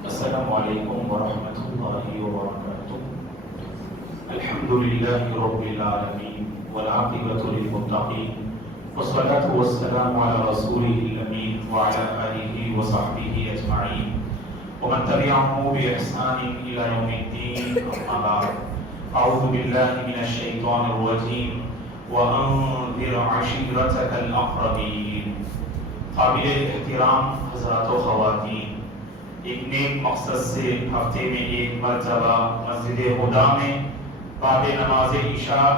السلام علیکم ورحمۃ اللہ وبرکاتہ۔ الحمد للہ رب العالمین والعاقبۃ للمتقین والصلاة والسلام علی رسولہ الامین وعلی آلہ وصحبہ اجمعین ومن تبعهم بإحسان إلى يوم الدين، أما بعد، أعوذ بالله من الشيطان الرجيم وأنذر عشيرتك الأقربين۔ قابل احترام حضرات و خواتین، ایک نیک مقصد سے ہفتے میں ایک مرتبہ مسجد خدا میں باب نماز عشاء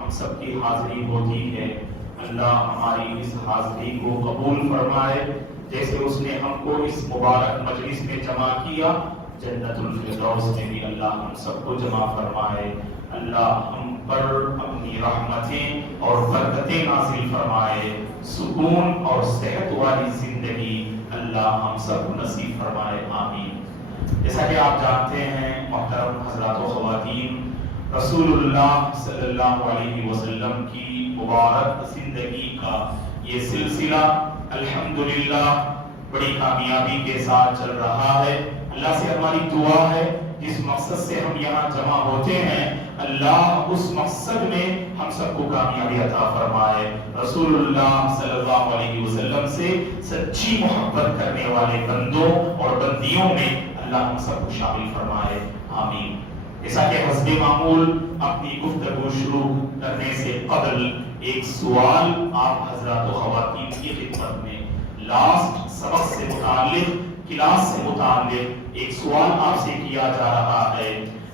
ہم سب کی حاضری ہوتی ہے۔ اللہ ہماری اس حاضری کو قبول فرمائے، جیسے اس نے ہم کو اس مبارک مجلس میں جمع کیا، جنت الفردوس میں بھی اللہ ہم سب کو جمع فرمائے۔ اللہ ہم پر اپنی رحمتیں اور برکتیں نازل فرمائے، سکون اور صحت والی زندگی اللہ ہم سب کو نصیب فرمائے، آمین۔ جیسا کہ آپ جانتے ہیں محترم حضرات و خواتین، رسول اللہ صلی اللہ علیہ وسلم کی مبارک زندگی کا یہ سلسلہ الحمدللہ بڑی کامیابی کے ساتھ چل رہا ہے۔ اللہ سے ہماری دعا ہے جس مقصد سے ہم یہاں جمع ہوتے ہیں، اللہ اس مقصد میں ہم سب کو کامیابی عطا فرمائے۔ رسول اللہ صلی اللہ علیہ وسلم سے سچی محبت کرنے والے بندوں اور بندیوں میں اللہ ہم سب کو شامل فرمائے، آمین۔ جیسا کہ حسب معمول اپنی گفتگو شروع کرنے سے قبل ایک سوال آپ حضرات و خواتین کی خدمت میں لاسٹ سبق سے متعلق، کلاس سے متعلق ایک سوال آپ سے کیا جا رہا ہے۔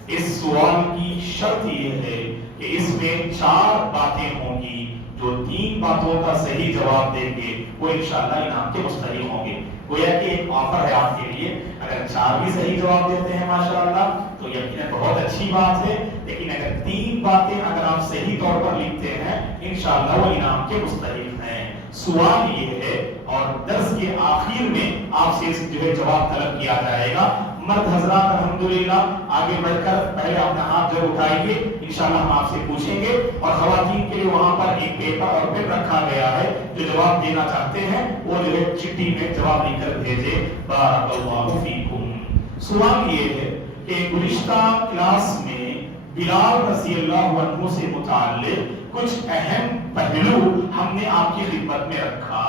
اس سوال کی شرط یہ ہے کہ اس میں 4 باتیں ہوں گی، جو 3 باتوں کا صحیح جواب دیں گے وہ انشاءاللہ انعام کے مستحق ہوں گے۔ گویا کہ ایک آفر ہے آپ کے لیے، اگر 4 بھی صحیح جواب دیتے ہیں ماشاءاللہ تو یقیناً بہت اچھی بات ہے، لیکن اگر 3 باتیں اگر آپ صحیح طور پر لکھتے ہیں انشاءاللہ وہ انعام کے مستحق ہیں۔ سوال یہ ہے اور درس کے آخر میں آپ سے جو ہے جواب طلب کیا جائے گا۔ مرد حضرات الحمدللہ آگے بڑھ کر پہلے اپنا ہاتھ جو اٹھائیے، انشاءاللہ ہم آپ سے پوچھیں گے، اور خواتین کے لیے وہاں پر ایک پیپر اور پین رکھا گیا ہے، جو جواب دینا چاہتے ہیں وہ جو ہے چٹھی میں جواب لکھ کر بھیجے۔ بارک اللہ فیکم۔ سوال یہ ہے کہ گزشتہ کلاس میں بلال رضی اللہ عنہ سے متعلق کچھ اہم پہلو ہم نے آپ کی خدمت میں رکھا۔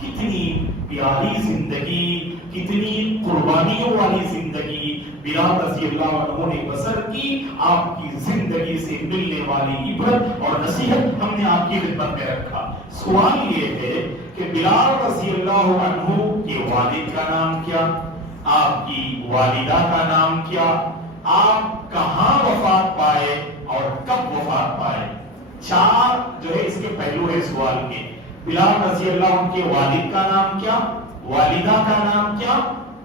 کتنی پیاری زندگی، کتنی قربانیوں والی زندگی بلال رضی اللہ عنہ نے بسر کی، آپ کی زندگی سے ملنے والی عبرت اور نصیحت ہم نے آپ کی خدمت میں رکھا۔ سوال یہ ہے کہ بلال رضی اللہ عنہ کے والد کا نام کیا، آپ کی والدہ کا نام کیا، آپ کہاں وفات پائے اور کب وفات پائے۔ 4 جو ہے اس کے پہلو ہے سوال کے۔ بلال رضی اللہ عنہ کے والد کا نام کیا، والدہ کا نام کیا،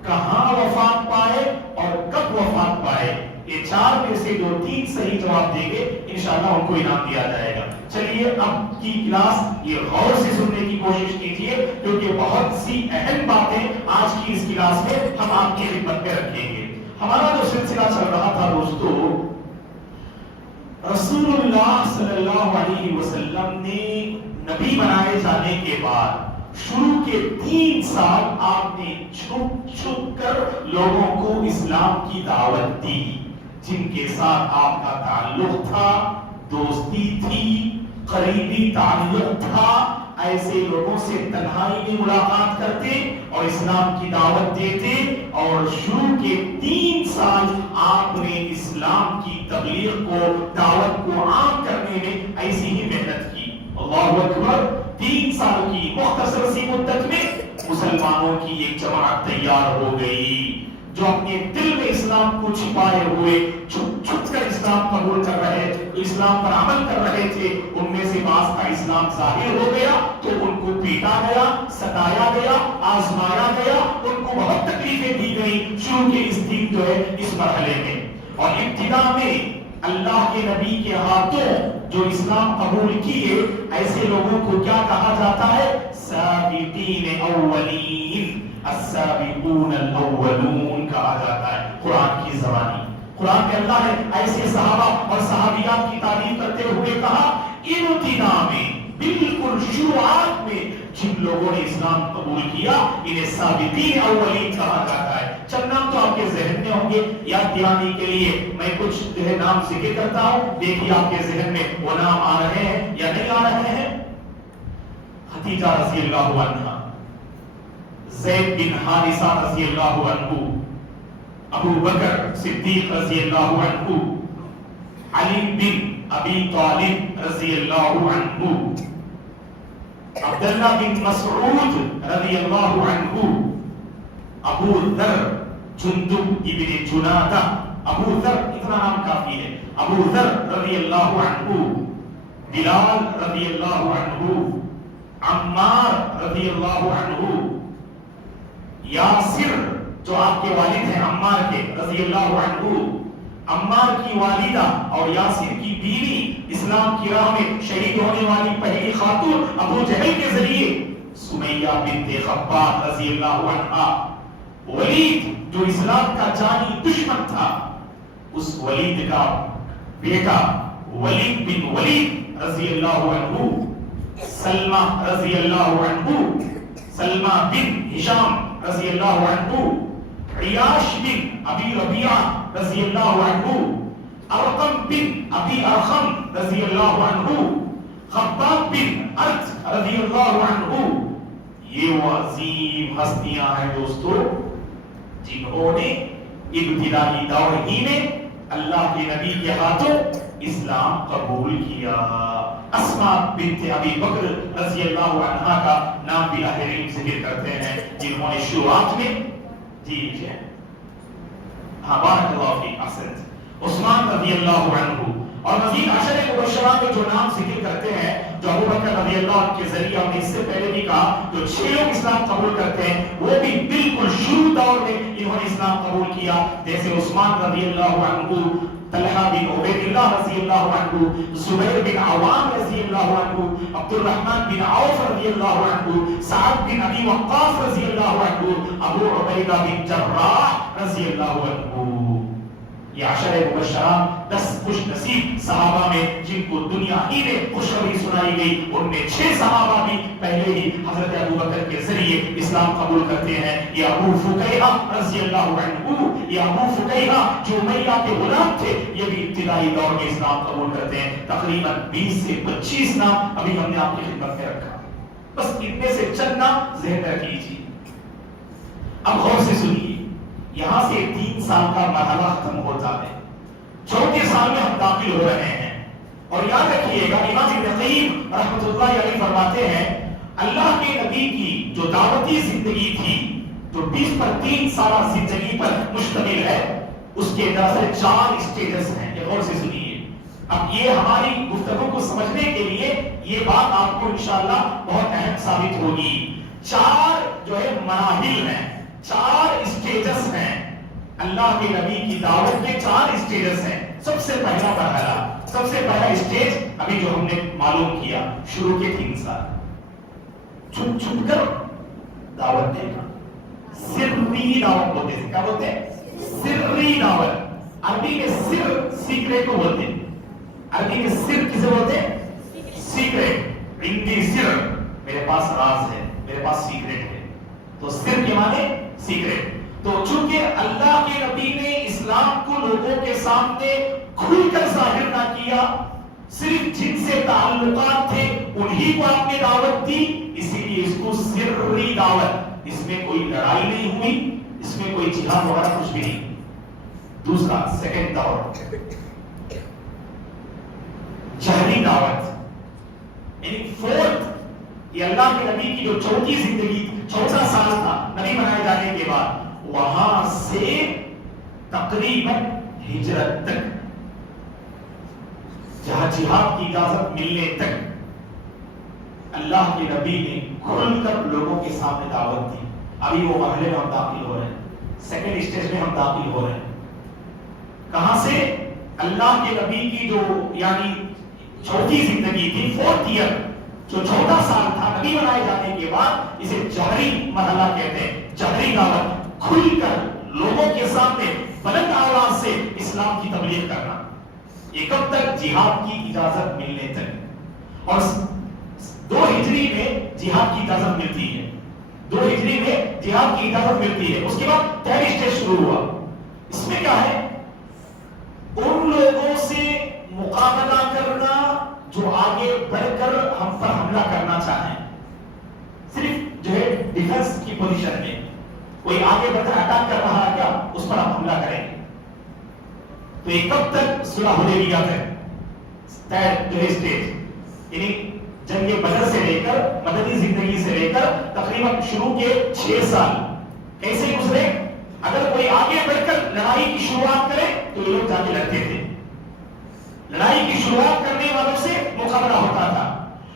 کہاں وفات پائے اور کب وفات پائے۔ یہ 4 میں سے جو 3 صحیح جواب دیں گے انشاءاللہ ان کو انعام دیا جائے گا۔ چلیے اب کی کلاس یہ غور سے سننے کی کوشش کیجیے، کیونکہ بہت سی اہم باتیں آج کی اس کلاس میں ہم آپ کی خدمت میں رکھیں گے۔ ہمارا جو سلسلہ چل رہا تھا دوستو، رسول اللہ صلی اللہ علیہ وسلم نے نبی بنائے جانے کے بعد شروع کے 3 سال آپ نے چھپ چھپ کر لوگوں کو اسلام کی دعوت دی۔ جن کے ساتھ آپ کا تعلق تھا، دوستی تھی، قریبی تعلق تھا، ایسے لوگوں سے تنہائی میں ملاقات کرتے اور اسلام کی دعوت دیتے، اور شروع کے 3 سال آپ نے اسلام کی تبلیغ کو، دعوت کو عام کرنے میں ایسی ہی محنت کی۔ اللہ اکبر۔ 3 سال کی مختصر سی مدت میں مسلمانوں کی ایک جماعت تیار ہو گئی۔ جو اپنے دل میں اسلام کو چھپائے ہوئے چھپ چھپ کر اسلام قبول کر رہے، اسلام پر عمل کر رہے تھے، ان میں سے بعض کا اسلام ظاہر ہو گیا تو ان کو پیٹا گیا، ستایا گیا، آزمایا گیا، ان کو بہت تکلیفیں دی گئی شروع کے اس دن جو ہے اس مرحلے میں۔ اور ابتدا میں اللہ کے نبی کے ہاتھوں جو اسلام قبول کیے، ایسے لوگوں کو کیا کہا جاتا ہے؟ سابقین اولین، السابقون الاولون کہا جاتا ہے قرآن کی زبانی۔ قرآن میں اللہ نے ایسے صحابہ اور صحابیات کی تعریف کرتے ہوئے کہا، ابتدا میں بالکل شروعات میں جن لوگوں نے اسلام قبول کیا انہیں سابقین اولین کہا جاتا ہے۔ چند نام تو آپ کے ذہن میں ہوں گے، یاد دلانے کے لیے میں کچھ جو ہے نام ذکر کرتا ہوں، دیکھیے آپ کے ذہن میں وہ نام آ رہے ہیں یا نہیں آ رہے ہیں۔ خدیجہ رضی اللہ عنہا، زید بن حارثہ رضی اللہ عنہ، ابو بکر صدیق رضی اللہ عنہ، علی بن ابی طالب رضی اللہ عنہ، عبداللہ بن مسعود رضی اللہ عنہ، ابو ذر جندب ابن جنادہ، ابو ذر اتنا نام کافی ہے، ابو ذر رضی اللہ عنہ، بلال رضی اللہ عنہ، عمار رضی اللہ عنہ، یاسر جو آپ کے والد ہیں عمار کے رضی اللہ عنہ، عمار کی والدہ اور یاسر کی بیوی، اسلام کی راہ میں شہید ہونے والی پہلی خاتون ابو جہل کے ذریعے سمیہ بنت خباب رضی اللہ عنہا، ولید جو اسلام کا جانی دشمن تھا، اس ولید کا بیٹا ولید بن ولید رضی اللہ عنہ، سلمہ رضی اللہ عنہ، سلمہ بن ہشام رضی اللہ عنہ، عیاش بن ابی ربیعہ رضی اللہ عنہ، ارقم بن ابی ارقم رضی اللہ عنہ، خباب بن ارت رضی اللہ عنہ۔ یہ وہ عظیم ہستیاں ہیں دوستو جنہوں نے ابتدائی دور ہی میں اللہ کے نبی کے ہاتھوں اسلام قبول کیا۔ اسماء بنت ابی بکر رضی اللہ عنہا کا نام بھی اہل علم ذکر کرتے ہیں، جنہوں نے شروعات میں جی بارک اللہ فیک، احسنت، عثمان رضی اللہ عنہ، اور مزید عشر مبشرہ کے جو نام ذکر کرتے ہیں جو ابو بکر رضی اللہ عنہ کے ذریعے، ہم نے اس سے پہلے بھی کہا جو 6 لوگ اسلام قبول کرتے ہیں وہ بھی بالکل شروع دور میں انہوں نے اسلام قبول کیا، جیسے عثمان رضی اللہ عنہ، طلحہ بن عبید اللہ رضی اللہ عنہ، زبیر بن عوام رضی اللہ عنہ، عبد الرحمن بن عوف رضی اللہ عنہ، سعد بن ابی وقاص رضی اللہ عنہ، ابو عبیدہ بن جراح رضی اللہ عنہ۔ یہ عشر مبشران 10 خوش نصیب صحابہ میں جن کو دنیا ہی میں خوشخبری سنائی گئی، ان میں 6 صحابہ بھی پہلے ہی حضرت ابو بکر کے ذریعے اسلام قبول کرتے ہیں۔ یہ ابو فقیہ رضی اللہ عنہ، یہ ابو فقیہ جو امیہ کے غلام تھے، یہ بھی ابتدائی دور میں اسلام قبول کرتے ہیں۔ تقریباً 20 سے 25 نام ابھی ہم نے آپ کی خدمت میں رکھا، بس اتنے سے چند نام ذہن رکھ لیجیے۔ اب غور سے سنیے، یہاں سے 3 سال کا مرحلہ ختم ہوتا ہے، 4تھے سال میں ہم داخل ہو رہے ہیں، اور یاد رکھیے گا امام ابن قیم رحمۃ اللہ علیہ فرماتے ہیں اللہ کے نبی کی جو دعوتی زندگی تھی جو 20 پر 3 سالہ زندگی پر مشتمل ہے، اس کے دراصل 4 اسٹیجز ہیں۔ یہ غور سے سنیے، اب یہ ہماری گفتگو کو سمجھنے کے لیے یہ بات آپ کو انشاءاللہ بہت اہم ثابت ہوگی۔ 4 جو ہے مراحل ہیں، 4 اسٹیجز ہیں اللہ کے نبی کی دعوت میں، 4 اسٹیجز ہیں۔ سب سے پہلا مرحلہ، سب سے پہلا اسٹیج ابھی جو ہم نے معلوم کیا، شروع کے 3 سال چھپ چھپ کر دعوت دینا، سری دعوت بولتے ہیں۔ کیا بولتے ہیں؟ سری دعوت۔ عربی میں سر سیکریٹ کو بولتے ہیں، عربی میں سر کسے بولتے ہیں؟ سیکریٹ، عندی سر، میرے پاس راز ہے، میرے پاس سیکریٹ ہے، تو سر کے معنی سیکریٹ۔ تو چونکہ اللہ کے نبی نے اسلام کو لوگوں کے سامنے کھل کر ظاہر نہ کیا، صرف جن سے تعلقات تھے انہی کو آپ نے دعوت دی، اسی لیے اس کو سری دعوت، اس میں کوئی لڑائی نہیں ہوئی، اس میں کوئی جہاد وغیرہ کچھ بھی نہیں۔ دوسرا سیکنڈ دعوت، جہری دعوت، یعنی فورتھ، یہ اللہ کے نبی کی جو 4تھی زندگی، 4تھا سال تھا نبی بنائے جانے کے بعد، وہاں سے تقریباً ہجرت تک، جہاں جہاد کی اجازت ملنے تک اللہ کے نبی نے کھل کر لوگوں کے سامنے دعوت دی. ابھی وہ مرحلے میں ہم داخل ہو رہے ہیں، سیکنڈ اسٹیج میں ہم داخل ہو رہے ہیں. کہاں سے؟ اللہ کے نبی کی جو یعنی چوتھی زندگی تھی، فورتھ ایئر، جو 14 سال تھا نبی بنائے جانے کے بعد، اسے جہری مرحلہ کہتے ہیں. جہری دعوت، کھل کر لوگوں کے سامنے بلند آواز سے اسلام کی تبلیغ کرنا. یہ کب تک؟ جہاد کی اجازت ملنے تک. اور 2 ہجری میں جہاد کی اجازت ملتی ہے، 2 ہجری میں جہاد کی اجازت ملتی ہے. اس کے بعد 3rd اسٹیج شروع ہوا. اس میں کیا ہے؟ ان لوگوں سے مقابلہ کرنا جو آگے بڑھ کر ہم پر حملہ کرنا چاہیں. صرف جو ہے ڈیفنس کی پوزیشن میں کوئی آگے بڑھ کر اٹیک کر رہا ہے کیا، اس پر ہم حملہ کریں گے. تو یہ کب تک؟ صلح حدیبیہ تک. 3rd اسٹیج یعنی جنگ بدر سے لے کر مدنی زندگی سے لے کر تقریباً شروع کے 6 سال کیسے گزرے؟ اگر کوئی آگے بڑھ کر لڑائی کی شروعات کرے تو یہ لوگ جا کے لڑتے تھے. لڑائی کی شروعات کرنے والوں سے مقابلہ ہوتا تھا.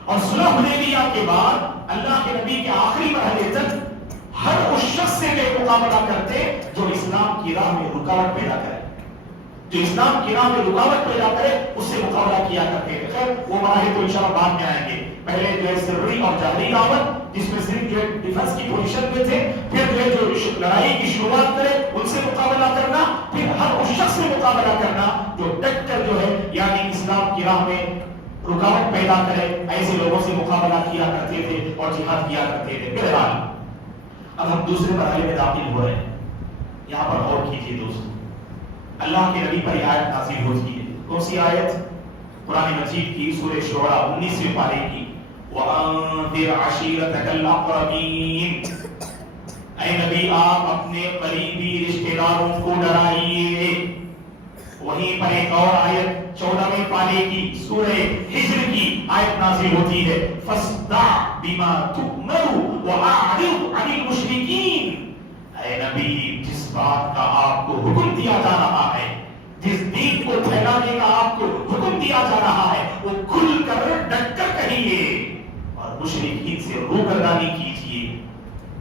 اور صلح حدیبیہ کے بعد اللہ کے نبی کے آخری مرحلے تک ہر اس شخص سے وہ مقابلہ کرتے جو اسلام کی راہ میں رکاوٹ پیدا کرے، جو اسلام کی راہ میں رکاوٹ پیدا کرے اس سے مقابلہ کیا کرتے تھے. خیر وہ مراحل تو انشاءاللہ بعد میں آئیں گے. پہلے جو ہے سرری اور جہری دعوت جس میں صرف جو ہے ڈیفنس کی پوزیشن میں تھے، پھر جو ہے جو لڑائی کی شروعات کرے ان سے مقابلہ کرنا، پھر ہر اس شخص سے مقابلہ کرنا جو ڈٹ کر جو ہے یعنی اسلام کی راہ میں رکاوٹ پیدا کرے. ایسے لوگوں سے مقابلہ کیا کرتے تھے اور جہاد کیا کرتے تھے. بہرحال اب ہم دوسرے مرحلے میں داخل ہو رہے ہیں. یہاں پر غور کیجیے دوستو، اللہ کے نبی پر یہ آیت نازل ہوتی ہے. کون سی آیت؟ قرآن مجید کی سورہ شعراء 19ویں پارے کی. وَأَنذِرْ عَشِيرَتَكَ الْأَقْرَبِينَ. اے نبی آپ اپنے قریبی رشتہ داروں کو ڈرائیے. وہیں پر ایک اور آیت 14ویں پارے کی سورہ ہجر کی آیت نازل ہوتی ہے. فَاصْدَعْ بِمَا تُؤْمَرُ وَأَعْرِضْ عَنِ الْمُشْرِكِينَ. اے نبی جس بات کا آپ کو حکم دیا جا رہا ہے، جس دین کو پھیلانے کا آپ کو حکم دیا جا رہا ہے، وہ کھل کر ڈٹ کر کہیے اور مشرکین سے روگردانی کیجیے.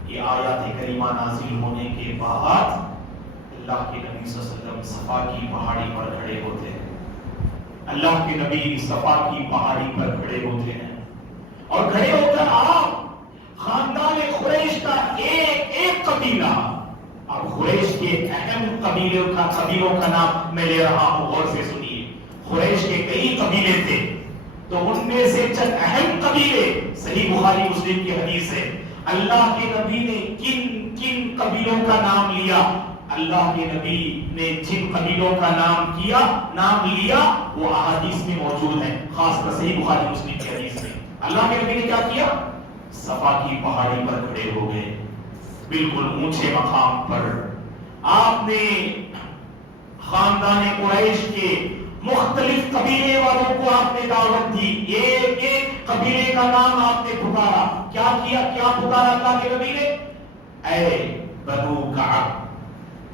یہ آیات کریمہ نازل ہونے کے بعد اللہ کے نبی صلی اللہ علیہ وسلم صفا کی پہاڑی پر کھڑے ہوتے ہیں. اللہ کے نبی صفا کی پہاڑی پر کھڑے ہوتے ہیں اور کھڑے ہو کر آپ خاندان قریش کا ایک قبیلہ، اب قریش کے اہم قبیلوں کا نام میں لے رہا ہوں، غور سے سنیے. قریش کے کئی قبیلے تھے، تو ان میں سے چند اہم قبیلے، صحیح بخاری مسلم کی حدیث ہے، اللہ کے نبی نے کن کن قبیلوں کا نام لیا. اللہ کے نبی نے جن قبیلوں کا نام لیا وہ احادیث میں موجود ہیں، خاص کر صحیح بخاری مسلم کی حدیث میں. اللہ کے نبی نے کیا کیا؟ صفا کی پہاڑی پر کھڑے ہو گئے، بالکل اونچے مقام پر. آپ نے خاندان قریش کے مختلف قبیلے والوں کو آپ نے دعوت دی. ایک ایک قبیلے کا نام آپ نے پکارا. کیا پکارا اللہ کے نبی نے؟ اے بنو کعب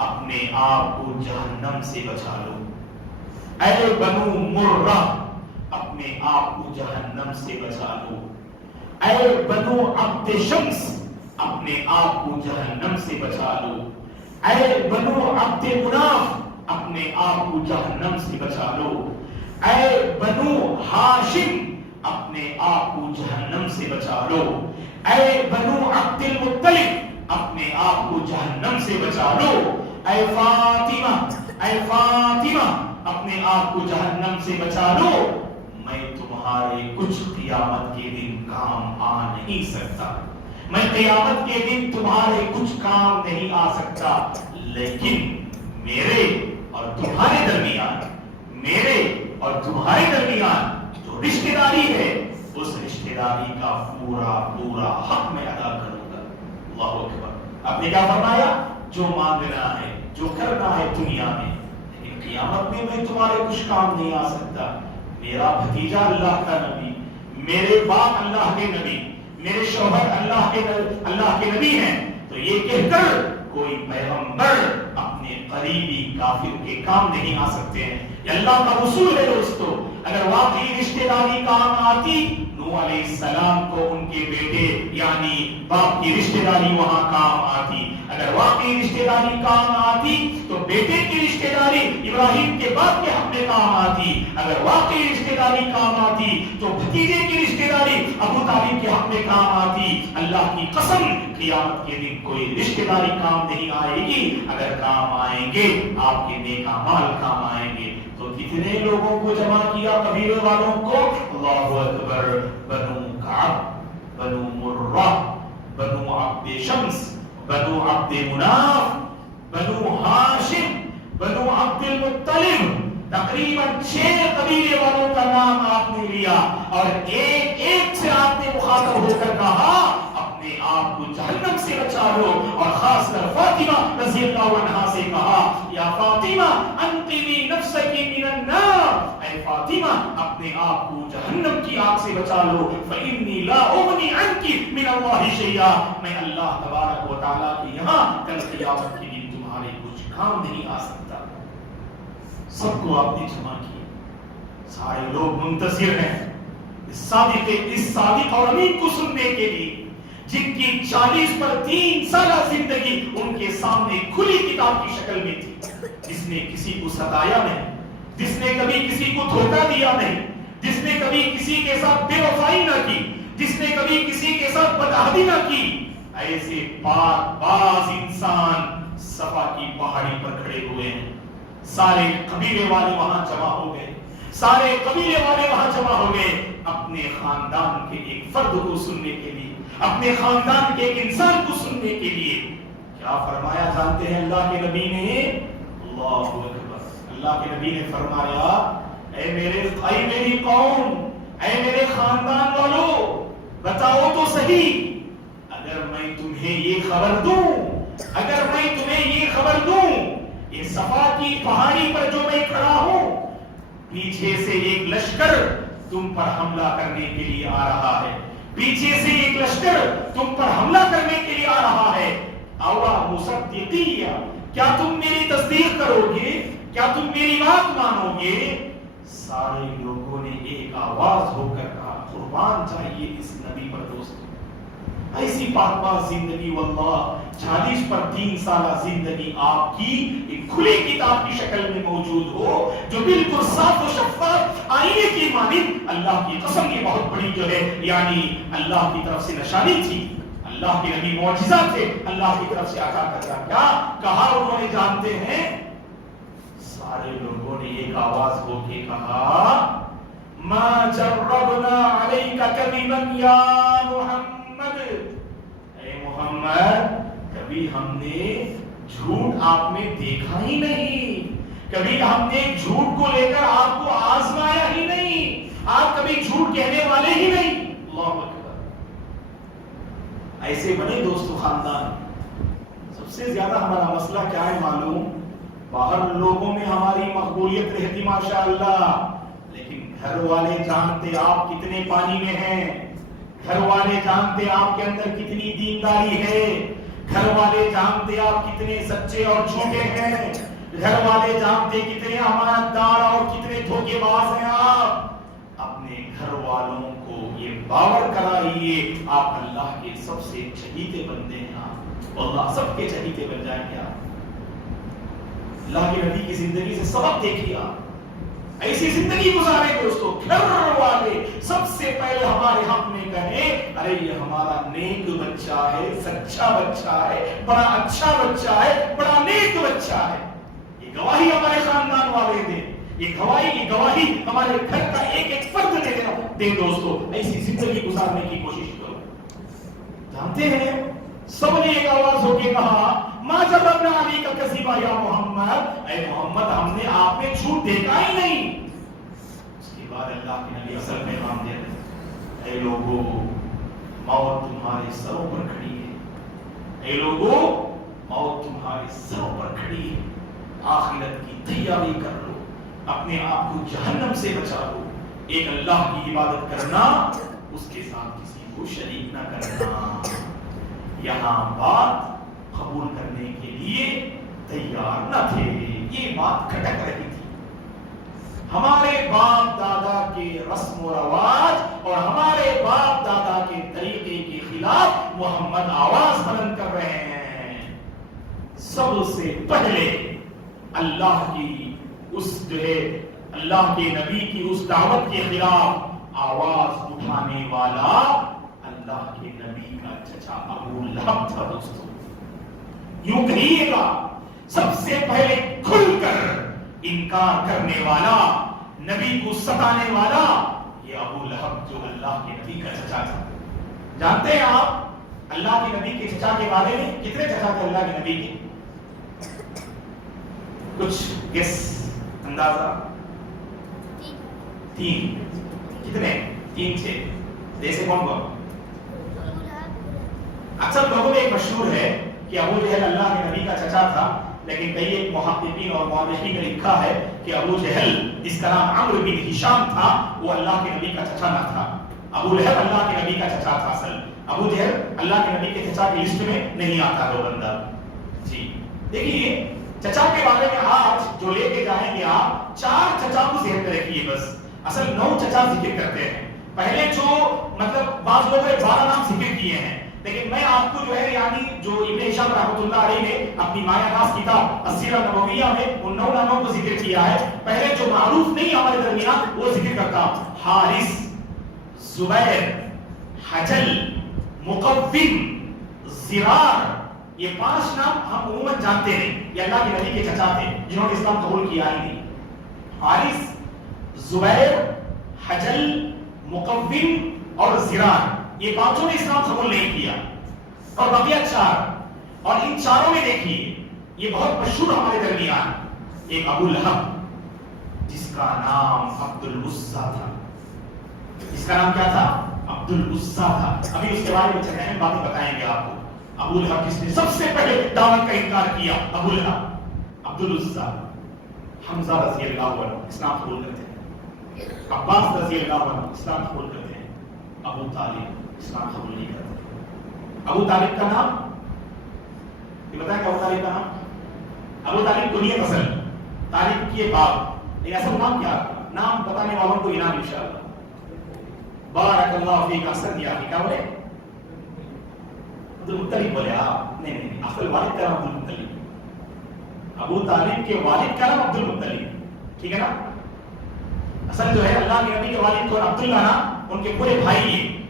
اپنے آپ کو جہنم سے بچا لو. اے بنو مرہ اپنے آپ کو جہنم سے بچا لو. اے بنو عبد شمس اپنے آپ کو جہنم سے بچا لو. اے بنو عبد مناف اپنے آپ کو جہنم سے بچا لو. اے بنو ہاشم اپنے آپ کو جہنم سے بچا لو. اے بنو عبد المطلب اپنے آپ کو جہنم سے بچا لو. اے فاطمہ اپنے آپ کو جہنم سے بچا لو. میں تمہارے کچھ قیامت کے دن کام آ نہیں سکتا، میں قیامت کے دن تمہارے کچھ کام نہیں آ سکتا، لیکن میرے اور تمہارے درمیان جو رشتہ داری ہے اس رشتہ داری کا پورا حق میں ادا کروں گا. اللہ اکبر. آپ نے کیا فرمایا؟ جو مانگنا ہے، جو کرنا ہے دنیا میں، لیکن قیامت میں تمہارے کچھ کام نہیں آ سکتا. میرا بھتیجا اللہ کا نبی، میرے باپ اللہ کے نبی، میرے شوہر اللہ کے نبی ہیں. تو یہ کہہ کر کوئی پیغمبر اپنے قریبی کافر کے کام نہیں آ سکتے ہیں. یہ اللہ کا اصول ہے دوستو. اگر واقعی رشتہ داری کام آتی نوح علیہ السلام کو ان کے بیٹے یعنی باپ کی رشتہ داری وہاں کام آتی. اگر واقعی رشتہ داری کام آتی تو بیٹے کی رشتہ داری ابراہیم کے باپ کے حق میں کام آتی. اگر واقعی رشتہ داری کام آتی تو بھتیجے کی رشتہ داری ابو طالب کے حق میں کام آتی. اللہ کی قسم قیامت کے دن کوئی رشتہ داری کام نہیں آئے گی. اگر کام آئیں گے آپ کے نیک اعمال کام آئیں گے. تو کتنے لوگوں کو جمع کیا قبیلے والوں کو. اللہ اکبر. بنو کعب، بنو مرہ، بنو عبد شمس، بنو عبد مناف، بنو ہاشم، بنو عبد المطلب. تقریباً 6 قبیلے والوں کا نام آپ نے لیا اور ایک ایک سے آپ نے مخاطب ہو کر کہا اپنے آپ کو جہنم سے بچا لو. اور خاص کر فاطمہ رضی اللہ عنہا سے کہا یا فاطمہ انقذی نفسک من النار. اے فاطمہ اپنے آپ کو جہنم کی آگ سے بچا لو. فإنی لا اغنی عنک من اللہ شیئا. میں اللہ تبارک و تعالیٰ کے یہاں کل قیامت کے دن تمہارے کچھ کام نہیں آ سکتا. سب کو آپ نے جمع کیا. سارے لوگ منتظر ہیں اس صادق اور امین کو سننے کے لیے جن کی 40 پر 3 سالہ زندگی ان کے سامنے کھلی کتاب کی شکل میں تھی. جس نے کسی کو ستایا نہیں، جس نے کبھی کسی کو دھوکہ دیا نہیں، جس نے کبھی کسی کے ساتھ بے وفائی نہ کی، جس نے کبھی کسی کے ساتھ بدعہدی نہ کی. ایسے پاک باز انسان صفا کی پہاڑی پر کھڑے ہوئے ہیں. سارے قبیلے والے وہاں جمع ہو گئے. سارے قبیلے والے وہاں جمع ہو گئے اپنے خاندان کے ایک فرد کو سننے کے لیے، اپنے خاندان کے ایک انسان کو سننے کے لیے. کیا فرمایا جانتے ہیں اللہ کے نبی نے؟ اللہ اکبر. اللہ کے نبی نے فرمایا اے میری قوم، اے میرے خاندان والوں، بتاؤ تو صحیح. اگر میں تمہیں یہ خبر دوں، اگر میں تمہیں یہ خبر دوں یہ صفا کی پہاڑی پر جو میں کھڑا ہوں پیچھے سے ایک لشکر تم پر حملہ کرنے کے لیے آ رہا ہے، پیچھے سے ایک لشکر تم پر حملہ کرنے کے لیے آ رہا ہے. اولا مصدقیہ، کیا تم میری تصدیق کرو گے؟ کیا تم میری بات مانو گے؟ سارے لوگوں نے ایک آواز ہو کر کہا قربان چاہیے اس نبی پر. دوستو ایسی پاک زندگی واللہ 40 پر 3 سالہ زندگی آپ کی ایک کھلی کتاب کی شکل میں موجود ہو جو بالکل صاف و شفاف آئینے کی مانند. اللہ کی قسم یہ بہت بڑی جو ہے یعنی اللہ کی طرف سے نشانی تھی. اللہ کے نبی معجزہ تھے اللہ کی طرف سے عطا کرتا. کیا کہا انہوں نے جانتے ہیں؟ سارے لوگوں نے ایک آواز ہو کے کہا ما جربنا علیک کذبا یا محمد. اے محمد کبھی ہم نے جھوٹ آپ میں دیکھا ہی نہیں، کبھی ہم نے جھوٹ کو لے کر آپ کو آزمایا ہی نہیں، آپ کبھی جھوٹ کہنے والے ہی نہیں. اللہ اکبر. ایسے بنے دوستو خاندان. سب سے زیادہ ہمارا مسئلہ کیا ہے معلوم؟ باہر لوگوں میں ہماری مقبولیت رہتی ماشاءاللہ، لیکن گھر والے جانتے آپ کتنے پانی میں ہیں، گھر والے جانتے آپ کے اندر کتنی دینداری ہے، گھر والے جانتے آپ کتنے سچے اور جھوٹے ہیں، گھر والے جانتے کتنے امانت دار اور کتنے دھوکے باز ہیں. آپ اپنے گھر والوں کو یہ باور کرائیے آپ اللہ کے سب سے چہیتے بندے ہیں. آپ اللہ سب کے چہیتے بن جائیں گے. آپ اللہ کے نبی کی زندگی سے سبق دیکھیے. آپ ایسی زندگی گزارے دوستو. گھر والے سب سے پہلے ہمارے حق میں کہیں ارے یہ ہمارا نیک بچہ ہے، سچا بچہ ہے، بڑا اچھا بچہ ہے، بڑا نیک بچہ ہے. یہ گواہی ہمارے خاندان والے دیں، یہ گواہی ہمارے گھر کا ایک ایک فرد دے دوستو. ایسی زندگی گزارنے کی کوشش کرو. جانتے ہیں سب نے ایک آواز ہو کے کہا ما جربنا علیک کذبا یا محمد. اے محمد ہم نے آپ میں جھوٹ دیکھا ہی نہیں. اس کے بعد اللہ کے نبی اصل میں پیغام دے رہے اے لوگوں موت تمہارے سروں پر کھڑی ہے. اے لوگوں موت تمہارے سروں پر کھڑی ہے. آخرت کی تیاری کر لو، اپنے آپ کو جہنم سے بچا لو. ایک اللہ کی عبادت کرنا، اس کے ساتھ کسی کو شریک نہ کرنا. یہاں بات قبول کرنے کے لیے تیار نہ تھے. یہ بات کھٹک رہی تھی. ہمارے باپ دادا کے رسم و رواج اور ہمارے باپ دادا کے طریقے کے خلاف محمد آواز بلند کر رہے ہیں. سب سے پہلے اللہ کی اس جو ہے اللہ کے نبی کی اس دعوت کے خلاف آواز اٹھانے والا اللہ کے نبی کا چچا ابو لہب تھا. دوستو یوں کہیے گا سب سے پہلے کھل کر انکار کرنے والا نبی کو ستانے والا یہ ابو لہب جو اللہ کے نبی کا چچا تھا. جانتے ہیں آپ اللہ کے نبی کے چچا کے بارے میں کتنے چچا تھے اللہ کے نبی کے؟ کچھ گیس اندازہ؟ 3. کتنے؟ 3 6. جیسے کون کون؟ اکثر لوگوں میں ایک مشہور ہے کہ ابو جہل اللہ کے نبی کا چچا تھا، لیکن کئی ایک محققین اور مورخین نے لکھا ہے کہ ابو جہل جس کا نام عمرو بن ہشام تھا وہ اللہ کے نبی کا چچا نہ تھا. ابو لہب اللہ کے نبی کا چچا تھا. اصل ابو جہل اللہ کے نبی کے چچا کی لسٹ میں نہیں آتا وہ بندہ. جی دیکھیے چچا کے بارے میں آج جو لے کے جائیں گے آپ 4 چچا کو ذہن میں رکھیے. بس اصل 9 چچا ذکر کرتے ہیں. پہلے جو مطلب بعض لوگوں نے 12 نام ذکر کیے ہیں، لیکن میں آپ کو جو ہے یعنی جو ابن ہشام رحمۃ اللہ علیہ نے اپنی مایہ ناز کتاب السیرہ النبویہ میں ان 9 ناموں کو ذکر کیا ہے. پہلے جو معروف نہیں ہمارے درمیان وہ ذکر کرتا حارث، زبیر، حجل، مقوم، زرار. یہ 5 نام ہم عموماً جانتے ہیں. یہ اللہ کے نبی کے چچا تھے جنہوں نے اسلام قبول کیا ہی نہیں. حارث، زبیر، حجل، مقوم اور زرار یہ 5 نے اسلام قبول نہیں کیا. اور بقیہ 4 اور ان 4 میں دیکھیے یہ بہت مشہور ہمارے درمیان ایک ابو لہب جس کا نام عبد العزیٰ تھا. اس کا نام کیا تھا؟ عبد العزیٰ تھا. ابھی اس کے بارے میں چند اہم باتیں بتائیں گے آپ کو. ابو لہب جس نے سب سے پہلے دعوت کا انکار کیا ابو لہب. عبد العزیٰ. حمزہ رضی اللہ عنہ اسلام قبول کرتے ہیں. عباس رضی اللہ عنہ اسلام قبول کرتے ہیں. ابو طالب اسلام قبول نہیں کرتے. ابو طالب کا نام یہ بتائیں کہ ابو طالب کا نام؟ ابو طالب کنیت اصل طالب کی باپ، لیکن اصل نام کیا؟ نام بتانے والوں کو انعام انشاءاللہ. بارک اللہ فیک. اصل دیا کیا بولے؟ عبد المطلب بولے آپ؟ نہیں اصل والد کا نام عبد المطلب. ابو طالب کے والد کا نام عبد المطلب. ٹھیک ہے نا؟ اصل جو ہے اللہ کے نبی کے والد کو عبداللہ نا ان کے پورے بھائی ہیں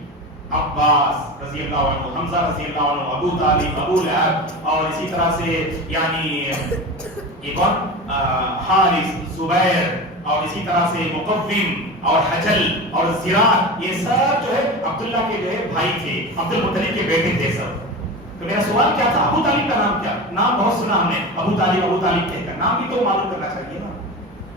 عباس رضی اللہ عنہ، حمزہ رضی اللہ عنہ، ابو طالب، ابو لہب اور اسی طرح سے یعنی یہ کون حارث، زبیر اور اسی طرح سے مقوم اور حجل اور زرار یہ سب جو ہے عبداللہ کے جو ہے بھائی تھے، عبد المطلب کے بیٹے تھے سب. تو میرا سوال کیا تھا ابو طالب کا نام کیا؟ نام بہت سنا ہم نے ابو طالب کہہ کر، نام بھی تو معلوم کرنا چاہیے نا.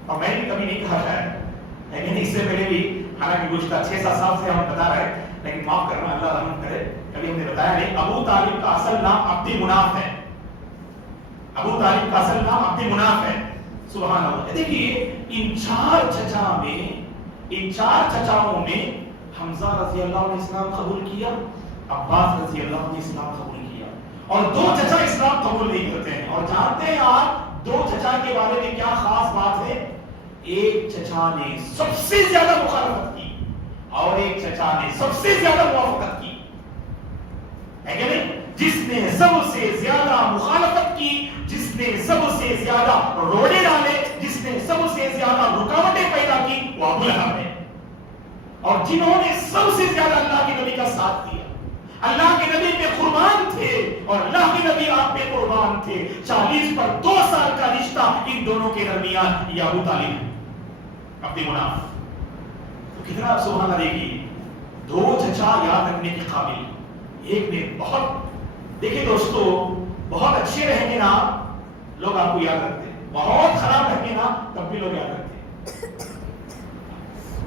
اور میں بھی کبھی نہیں کہا شاید، لیکن اس سے پہلے بھی حالانکہ گزشتہ 6-7 سال سے ہم بتا رہے ہیں، لیکن معاف کرنا اللہ رحم کرے کبھی ہم نے بتایا نہیں. ابو طالب کا اصل نام عبد مناف ہے. ابو طالب کا اصل نام عبد مناف ہے. سبحان اللہ. دیکھیے ان 4 چچا میں ان 4 چچاؤں میں حمزہ رضی اللہ عنہ اسلام قبول کیا، عباس رضی اللہ عنہ اسلام قبول کیا، اور 2 چچا اسلام قبول نہیں کرتے ہیں. اور جانتے ہیں آپ 2 چچا کے بارے میں کیا خاص بات ہے؟ ایک چچا نے سب سے زیادہ مخالفت کی اور ایک چچا نے سب سے زیادہ موافقت کی. ہے کہ نہیں؟ جس نے سب سے زیادہ مخالفت کی، جس نے سب سے زیادہ روڑے ڈالے، جس نے سب سے زیادہ رکاوٹیں پیدا کی وہ ابو لہب ہے. اور جنہوں نے سب سے زیادہ اللہ کے نبی کا ساتھ دیا، اللہ کے نبی پہ قربان تھے اور اللہ کے نبی آپ پہ قربان تھے. 40 پر 2 سال کا رشتہ ان دونوں کے درمیان یہ ابو طالب ہے عبد مناف. تو کتنا سبحان اللہ. دیکھیے 2 چچا یاد رکھنے کے قابل. ایک نے بہت دیکھیں دوستو بہت اچھے رہیں گے نا لوگ آپ کو یاد رکھتے ہیں، بہت خراب رہیں گے نا تب بھی لوگ یاد رکھتے ہیں.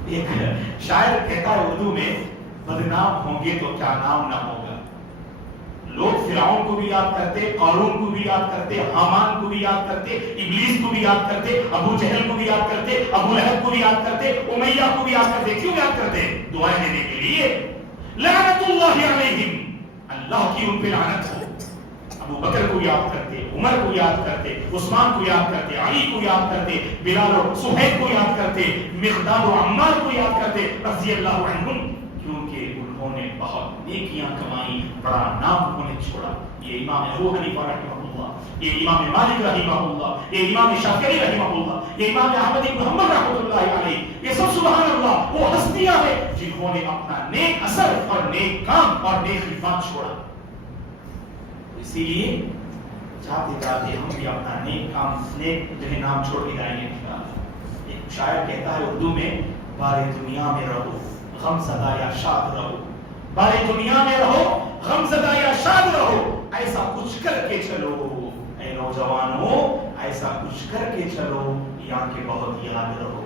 ایک شاعر کہتا ہے اردو میں بدنام ہوں گے تو کیا نام نہ ہوگا. لوگ فرعون کو بھی یاد کرتے، قارون کو بھی یاد کرتے، حامان کو بھی یاد کرتے، ابلیس کو بھی یاد کرتے، ابو جہل کو بھی یاد کرتے، ابو لہب کو بھی یاد کرتے، امیہ کو بھی یاد کرتے. کیوں یاد کرتے؟ دعائیں دینے کے لیے. لعنت اللہ علیہم، اللہ کی ان پہ لعنت ہو. ابو بکر کو یاد کرتے، عمر کو یاد کرتے، عثمان کو یاد کرتے، علی کو یاد کرتے، بلال اور سہیل کو یاد کرتے، مقداد و عمار کو یاد کرتے رضی اللہ عنہم، کیونکہ انہوں نے بہت نیکیاں کمائی، بڑا نام انہوں نے چھوڑا. یہ امام ابو حنیفہ رحمہ اللہ، یہ امام مالک رحمہ اللہ، یہ امام شافعی رحمہ اللہ، یہ امام احمد بن محمد رحمۃ اللہ علیہ، یہ سب سبحان اللہ وہ ہستیاں ہیں جنہوں نے اپنا نیک اثر اور نیک کام اور نیک خدمات چھوڑا. اسی لیے چاہتے چاہتے ہم بھی اپنا نیک کام، نیک جو ہے نام چھوڑ کے جائیں گے. ایک شاعر کہتا ہے اردو میں، بارے دنیا میں رہو غم زدہ یا شاد رہو، بارے دنیا میں رہو غم زدہ یا شاد رہو، ایسا کچھ کر کے چلو اے نوجوانوں، ایسا کچھ کر کے چلو یا کہ بہت یاد رہو.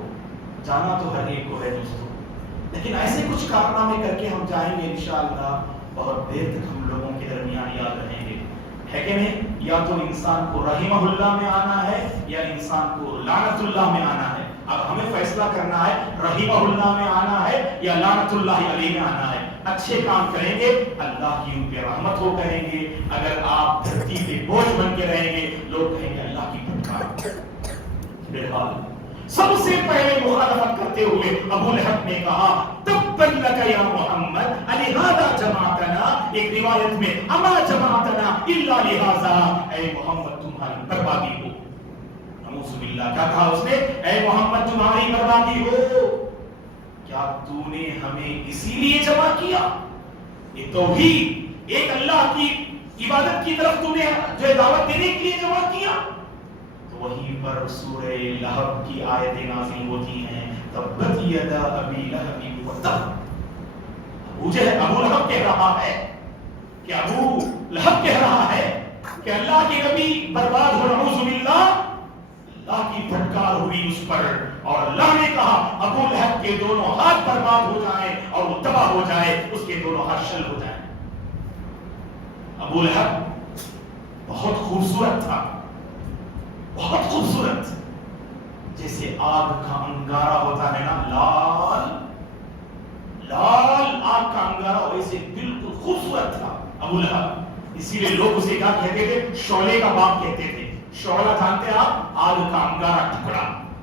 جانا تو ہر ایک کو ہے دوستوں، لیکن ایسے کچھ کارنامے کر کے ہم جائیں گے انشاءاللہ بہت دیر تک ہم لوگوں کے درمیان یاد رہیں گے. ہے کہ نہیں؟ یا تو انسان کو رحمہ اللہ میں آنا ہے یا انسان کو لعنت اللہ میں آنا ہے. اب ہمیں فیصلہ کرنا ہے رحمہ اللہ میں آنا ہے یا لعنت اللہ علیہ میں آنا ہے. اچھے کام کریں گے اللہ کی ان پہ رحمت ہو کریں گے. اگر آپ دھرتی پہ بوجھ بن کے رہیں گے لوگ کہیں گے اللہ کی پھٹکار. بہرحال سب سے پہلے مخالفت کرتے ہوئے ابو لہب نے کہا تبت لک یا محمد الہذا جماعتنا، ایک روایت میں اما جماعتنا الا لہذا، اے محمد تمہاری بربادی ہو. نعوذ باللہ، کیا کہا اس نے؟ اے محمد تمہاری بربادی ہو. کیا تو نے ہمیں اسی لیے جمع کیا؟ یہ توحید، ایک اللہ کی عبادت کی طرف تو نے جو دعوت دینے کے لیے جمع کیا. وہیں پر سورہ لہب کی آیتیں نازل ہوتی ہیں، تبت یدا ابی لہب وتب. ابو لہب کہہ رہا ہے کہ ابو لہب کہہ رہا ہے کہ اللہ کے نبی برباد ہو، نعوذ باللہ، اللہ کی پھٹکار ہوئی اس پر. اور اللہ نے کہا ابو لہب کے دونوں ہاتھ برباد ہو جائیں اور وہ تباہ ہو جائے، اس کے دونوں ہاتھ شل ہو جائیں. ابو لہب بہت خوبصورت تھا، بہت خوبصورت، جیسے آگ کا انگارہ ہوتا ہے نا، لال لال آگ کا انگارہ، ویسے بالکل خوبصورت تھا ابو لہب. اسی لیے لوگ اسے کیا کہتے تھے؟ شعلے کا باپ کہتے تھے. شعلہ جانتے ہیں آپ؟ آگ کا انگارہ ٹکڑا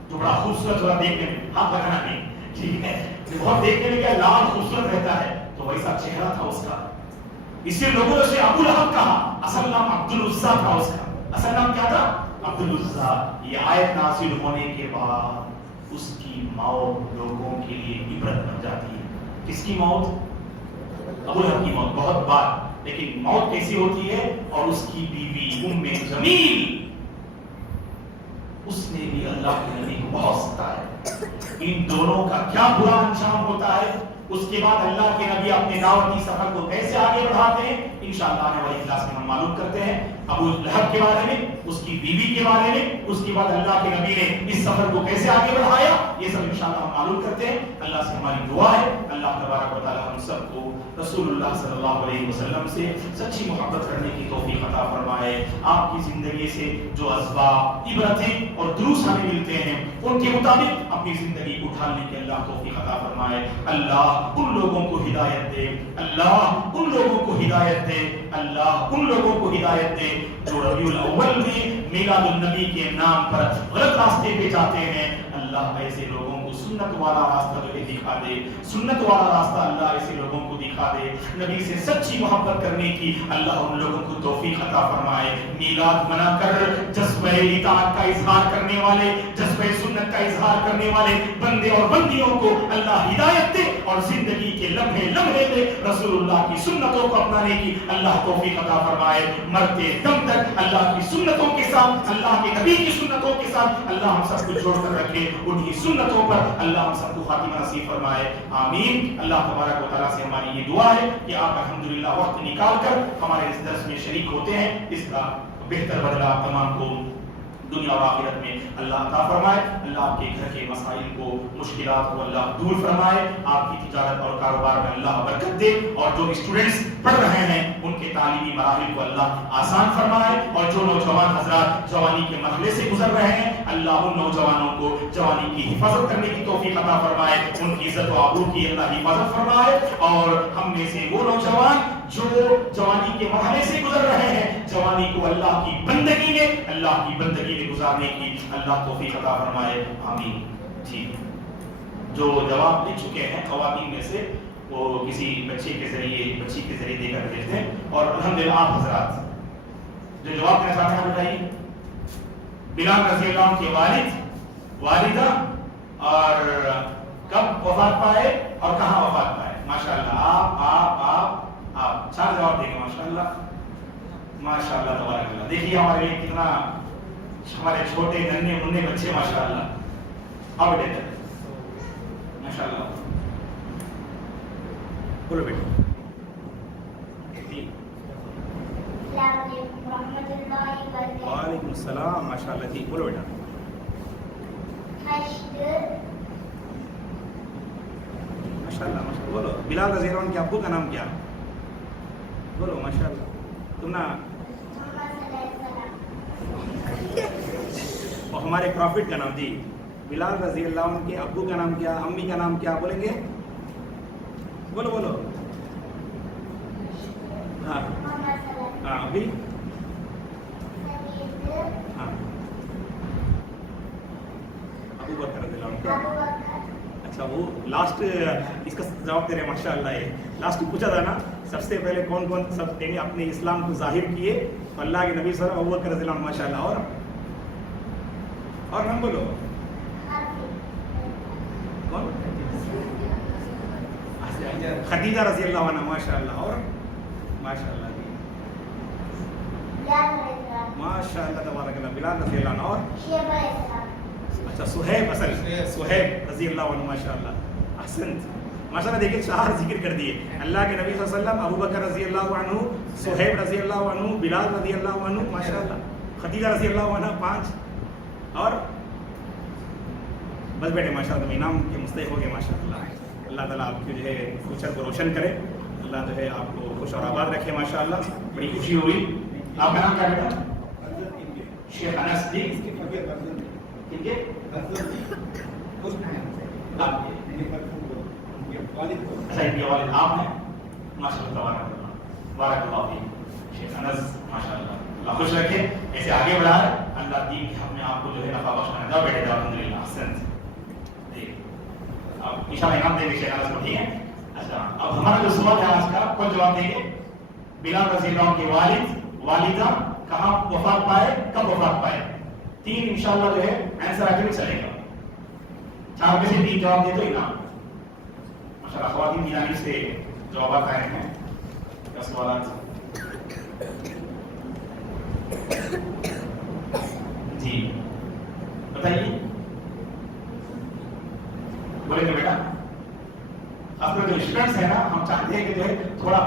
جو بڑا خوبصورت ہوتا دیکھنے میں، ہاتھ لگانا نہیں، ٹھیک ہے، بہت دیکھنے میں کیا لال خوبصورت رہتا ہے، تو ویسا چہرہ تھا اس کا. اسی لیے لوگوں نے اسے ابو لہب کہا. اصل نام عبد العزیٰ تھا اس کا، اصل نام کیا تھا؟ عبد العزیٰ. یہ آیت نازل ہونے کے بعد اس کی موت لوگوں کے لیے عبرت بن جاتی ہے. کس کی موت؟ ابو لہب کی موت. بہت بار، لیکن موت کیسی ہوتی ہے؟ اور اس کی بیوی ام جمیل، اس نے بھی اللہ کے نبی کو بہت ستایا. ان دونوں کا کیا برا انجام ہوتا ہے. اس کے بعد اللہ کے نبی اپنے دعوتی سفر کو کیسے آگے بڑھاتے ہیں انشاءاللہ آنے والی کلاس میں ہم معلوم کرتے ہیں. ابو لہب کے بارے میں، اس کی بیوی کے بارے میں، اس کے بعد اللہ کے نبی نے اس سفر کو کیسے آگے بڑھایا، یہ سب انشاءاللہ ہم معلوم کرتے ہیں. اللہ سے ہماری دعا ہے اللہ تبارک و تعالی ہم سب کو رسول اللہ صلی اللہ علیہ وسلم سے سچی محبت کرنے کی توفیق عطا فرمائے. آپ کی زندگی سے جو اسباب، عبرتیں اور دروس ہمیں ملتے ہیں ان کے مطابق اپنی زندگی کو ڈھالنے کی اللہ توفیق عطا فرمائے. اللہ ان لوگوں کو ہدایت دے، اللہ ان لوگوں کو ہدایت دے، اللہ ان لوگوں کو ہدایت دے جو ربیع الاول میں میلاد النبی کے نام پر غلط راستے پہ جاتے ہیں. اللہ ایسے لوگوں کو سنت والا راستہ جو ہے دکھا دے، سنت والا راستہ اللہ ایسے لوگوں کو دکھا دے. نبی سے سچی محبت کرنے کی اللہ ان لوگوں کو توفیق عطا فرمائے. میلاد منا کر جذبہ اطاعت کا اظہار کرنے والے، جذبہ سنت کا اظہار کرنے والے بندے اور بندیوں کو اللہ ہدایت دے اور زندگی کے لمحے لمحے میں رسول اللہ کی سنتوں کو اپنانے کی اللہ توفیق عطا فرمائے. مرتے دم تک اللہ کی سنتوں کے ساتھ، اللہ کے نبی کی سنتوں کے ساتھ اللہ ہم سب کو جوڑ کر رکھے. انہی سنتوں پر اللہ ہم سب کو خاتمہ نصیب فرمائے. آمین. اللہ تبارک و تعالیٰ سے ہماری یہ دعا ہے کہ آپ الحمدللہ وقت نکال کر ہمارے اس درس میں شریک ہوتے ہیں. اس کا بہتر بدلہ تمام کو دنیا اور آخرت میں اللہ عطا فرمائے. اللہ آپ کے گھر کے مسائل کو، مشکلات کو اللہ دور فرمائے. آپ کی تجارت اور کاروبار میں اللہ برکت دے، اور جو اسٹوڈنٹس پڑھ رہے ہیں ان کے تعلیمی مراحل کو اللہ آسان فرمائے. اور جو نوجوان حضرات جوانی کے مرحلے سے گزر رہے ہیں اللہ ان نوجوانوں کو جوانی کی حفاظت کرنے کی توفیق عطا فرمائے. ان کی عزت و آبرو کی اللہ حفاظت فرمائے. اور ہم میں سے وہ نوجوان جو جوانی کے مرحلے سے گزر رہے ہیں جوانی کو اللہ کی بندگی میں گزارنے کی اللہ توفیق عطا فرمائے، آمین۔ جی، جو جواب لکھ چکے ہیں خواتین میں سے وہ کسی بچی کے ذریعے دے کر بھیجتے ہیں، اور الحمدللہ آپ حضرات جو جواب میرے سامنے آپ بتائیے، بلال رضی اللہ عنہ کے والد، والدہ، اور کب وفات پائے اور کہاں وفات پائے؟ ماشاءاللہ آپ 4 جواب دیں گے، ماشاءاللہ تبارک اللہ۔ دیکھیے ہمارے لیے کتنا، ہمارے چھوٹے ننھے منھے بچے ماشاءاللہ، اب بیٹے ماشاءاللہ بولو بیٹے۔ السلام علیکم ورحمۃ اللہ وبرکاتہ۔ وعلیکم السلام، ماشاءاللہ جی بولو بیٹا۔ ماشاءاللہ ماشاءاللہ بولو۔ بلال رضی اللہ عنہ کے ابو کا نام کیا؟ بولو ماشاءاللہ۔ تم نا اور ہمارے پروفٹ کا نام جی، بلال رضی اللہ عنہ کے ابو کا نام کیا، امی کا نام کیا بولیں گے؟ بولو بولو۔ ہاں ہاں ابھی ہاں ابو بکر رضی اللہ عنہ کا۔ اچھا وہ لاسٹ اس کا جواب دے رہے ہیں ماشاءاللہ۔ یہ لاسٹ پوچھا تھا نا سب سے پہلے کون سب یعنی اپنے اسلام کو ظاہر کیے تو اللہ کے نبی صلی اللہ علیہ وسلم ابو بکر رضی اللہ عنہ ماشاءاللہ۔ اور نام بولو کون؟ خدیجہ رضی اللہ عنہ ماشاءاللہ۔ اور ماشاءاللہ ماشاءاللہ تبارک اللہ، بلال رضی اللہ عنہ۔ اور اچھا صہیب، اصل صہیب رضی اللہ عنہ ماشاءاللہ، احسنت ماشاءاللہ۔ دیکھیں 4 ذکر کر دیے، اللہ کے نبی صلی اللہ علیہ وسلم، ابو بکر رضی اللہ عنہ، صہیب رضی اللہ عنہ، بلال رضی اللہ عنہ ماشاءاللہ، خدیجہ رضی اللہ عنہ 5۔ اور بس بیٹے ماشاءاللہ تم انعام کے مستحق ہو گئے ماشاءاللہ۔ اللہ تعالیٰ آپ کی جو ہے فیوچر کو روشن کرے، اللہ جو ہے آپ کو خوش اور آباد رکھے ماشاءاللہ۔ بڑی خوشی ہوئی۔ آپ کا نام کیا بیٹا؟ شیخ انس جی، ٹھیک ہے۔ اچھا ان کے والد آپ ہیں ماشاءاللہ تبارک اللہ، بارک اللہ فیک شیخ انس ماشاءاللہ۔ اللہ خوش رکھے، ایسے آگے بڑھائے، اللہ دین کے حق میں آپ کو جو ہے نفع بخشنا۔ جاؤ بیٹے جاؤ، الحمدللہ احسنت۔ اب انشاءاللہ انعام دیں گے شیخ انس کو، ٹھیک ہے۔ اچھا اب ہمارا جو سوال ہے آج کا، کون جواب دیں گے؟ بلال رضی اللہ عنہ کے والد، والدہ، کہاں وفات پائے، کب وفات پائے؟ 3 انشاءاللہ جو ہے آنسر آگے بھی چلے گا۔ 4 میں سے 3 جواب دے تو انعام ماشاءاللہ۔ خواتین کی جانب سے جوابات آئے ہیں، کیا سوالات؟ جی بتائیے، بولیں گے بیٹا؟ اپنے جو اسٹوڈنٹس ہیں نا، ہم چاہتے ہیں کہ جو ہے تھوڑا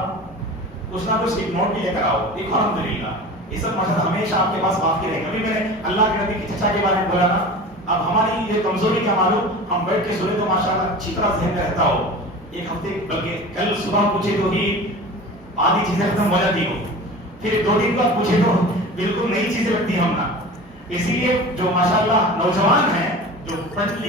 کچھ نہ کچھ ایک نوٹ بھی لے کر آؤ۔ دیکھو الحمدللہ یہ سب ماشاءاللہ ہمیشہ آپ کے پاس باقی رہے گا۔ ابھی میں نے اللہ کے نبی کی چچا کے بارے میں بولا نا، اب ہماری یہ کمزوری کیا معلوم، ہم بیٹھ کے سنے تو ماشاءاللہ اچھی طرح ذہن میں رہتا ہو، ایک ہفتے بلکہ کل صبح پوچھے تو ہی آدھی چیزیں ختم ہو جاتی ہو، پھر 2 دن بعد پوچھے تو بالکل نئی چیزیں لگتی ہیں ہم نا۔ اسی لیے جو ماشاءاللہ نوجوان ہیں، جو پڑھنے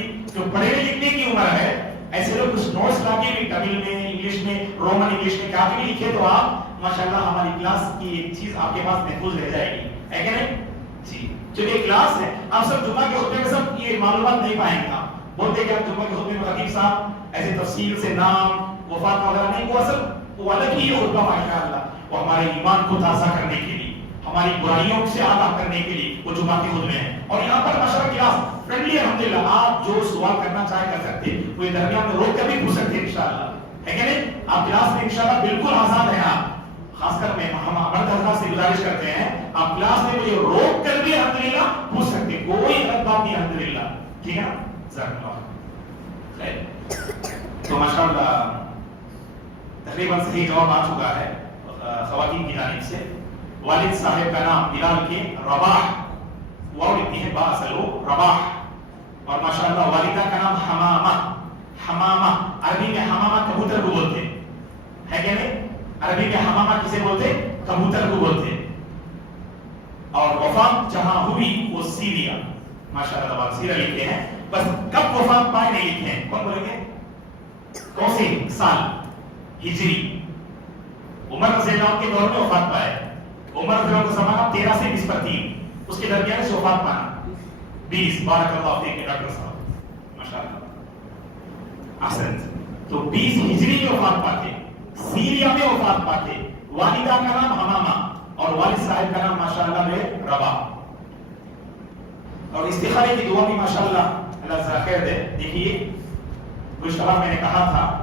لکھنے کی عمر ہے، ایسے لوگ کچھ نوٹس لا کے بھی تمل میں، انگلش میں، رومن انگلش میں کافی بھی لکھے تو آپ ماشاءاللہ ہماری کلاس کی ایک چیز آپ کے پاس محفوظ رہ جائے گی، ہے کہ نہیں؟ جی چونکہ کلاس ہے، آپ سب جمعہ کے خطبے میں سب یہ معلومات نہیں پائیں گے۔ آپ بولتے ہیں کہ آپ جمعہ کے خطبے میں خطیب صاحب ایسے تفصیل سے نام وفات وغیرہ نہیں، وہ اصل وہ الگ ہی خطبہ ماشاءاللہ، وہ ہمارے ایمان کو تازہ کرنے کے لیے، ہماری برائیوں سے آگاہ کرنے کے لیے وہ جمعہ کے خطبے ہیں۔ اور یہاں پر ماشاءاللہ کلاس فرینڈلی الحمدللہ، آپ جو سوال کرنا چاہے کر سکتے ہیں، وہ درمیان میں روک کر بھی پوچھ سکتے ہیں انشاءاللہ، ہے کہ نہیں؟ آپ کلاس میں انشاءاللہ بالکل آزاد ہیں۔ آپ خاص کر میں ہم مرد حضرات سے گزارش کرتے ہیں، آپ کلاس میں مجھے روک کر بھی الحمدللہ پوچھ سکتے ہیں، کوئی غلط بات نہیں الحمدللہ، ٹھیک ہے نا؟ جزاک اللہ خیر۔ تو ماشاءاللہ تقریباً صحیح جواب آ چکا ہے خواتین کی جانب سے۔ والد صاحب کا نام بلال کے رباح، واو لکھتی ہے با اصل ہو رباح، اور ماشاءاللہ والدہ کا نام حمامہ۔ حمامہ عربی میں حمامہ کبوتر کو بولتے ہیں، ہے کہ نہیں؟ عربی میں حمامہ کسے بولتے؟ کبوتر کو بولتے۔ اور وفات جہاں ہوئی وہ سیریا، ماشاءاللہ تبارک سیریا لکھتے ہیں، بس کب وفات پائے نہیں لکھتے ہیں۔ کون بولیں گے؟ کون سے سال؟ ہجری، عمر رضی اللہ عنہ کے دور میں وفات پائے، عمر رضی اللہ عنہ کا زمانہ 13 سے 20 پر 3، اس کے درمیان سے وفات پانا 20. بارک اللہ فیک ڈاکٹر صاحب ماشاءاللہ احسن. تو 20 ہجری میں وفات پاتے، سیریا میں وفات پاتے. والدہ کا نام حمامہ اور والد صاحب کا نام ماشاءاللہ میں ربا. اور استخارے کی دعا بھی ماشاءاللہ اللہ جزاک خیر دے. دیکھیے کچھ طرح میں نے کہا تھا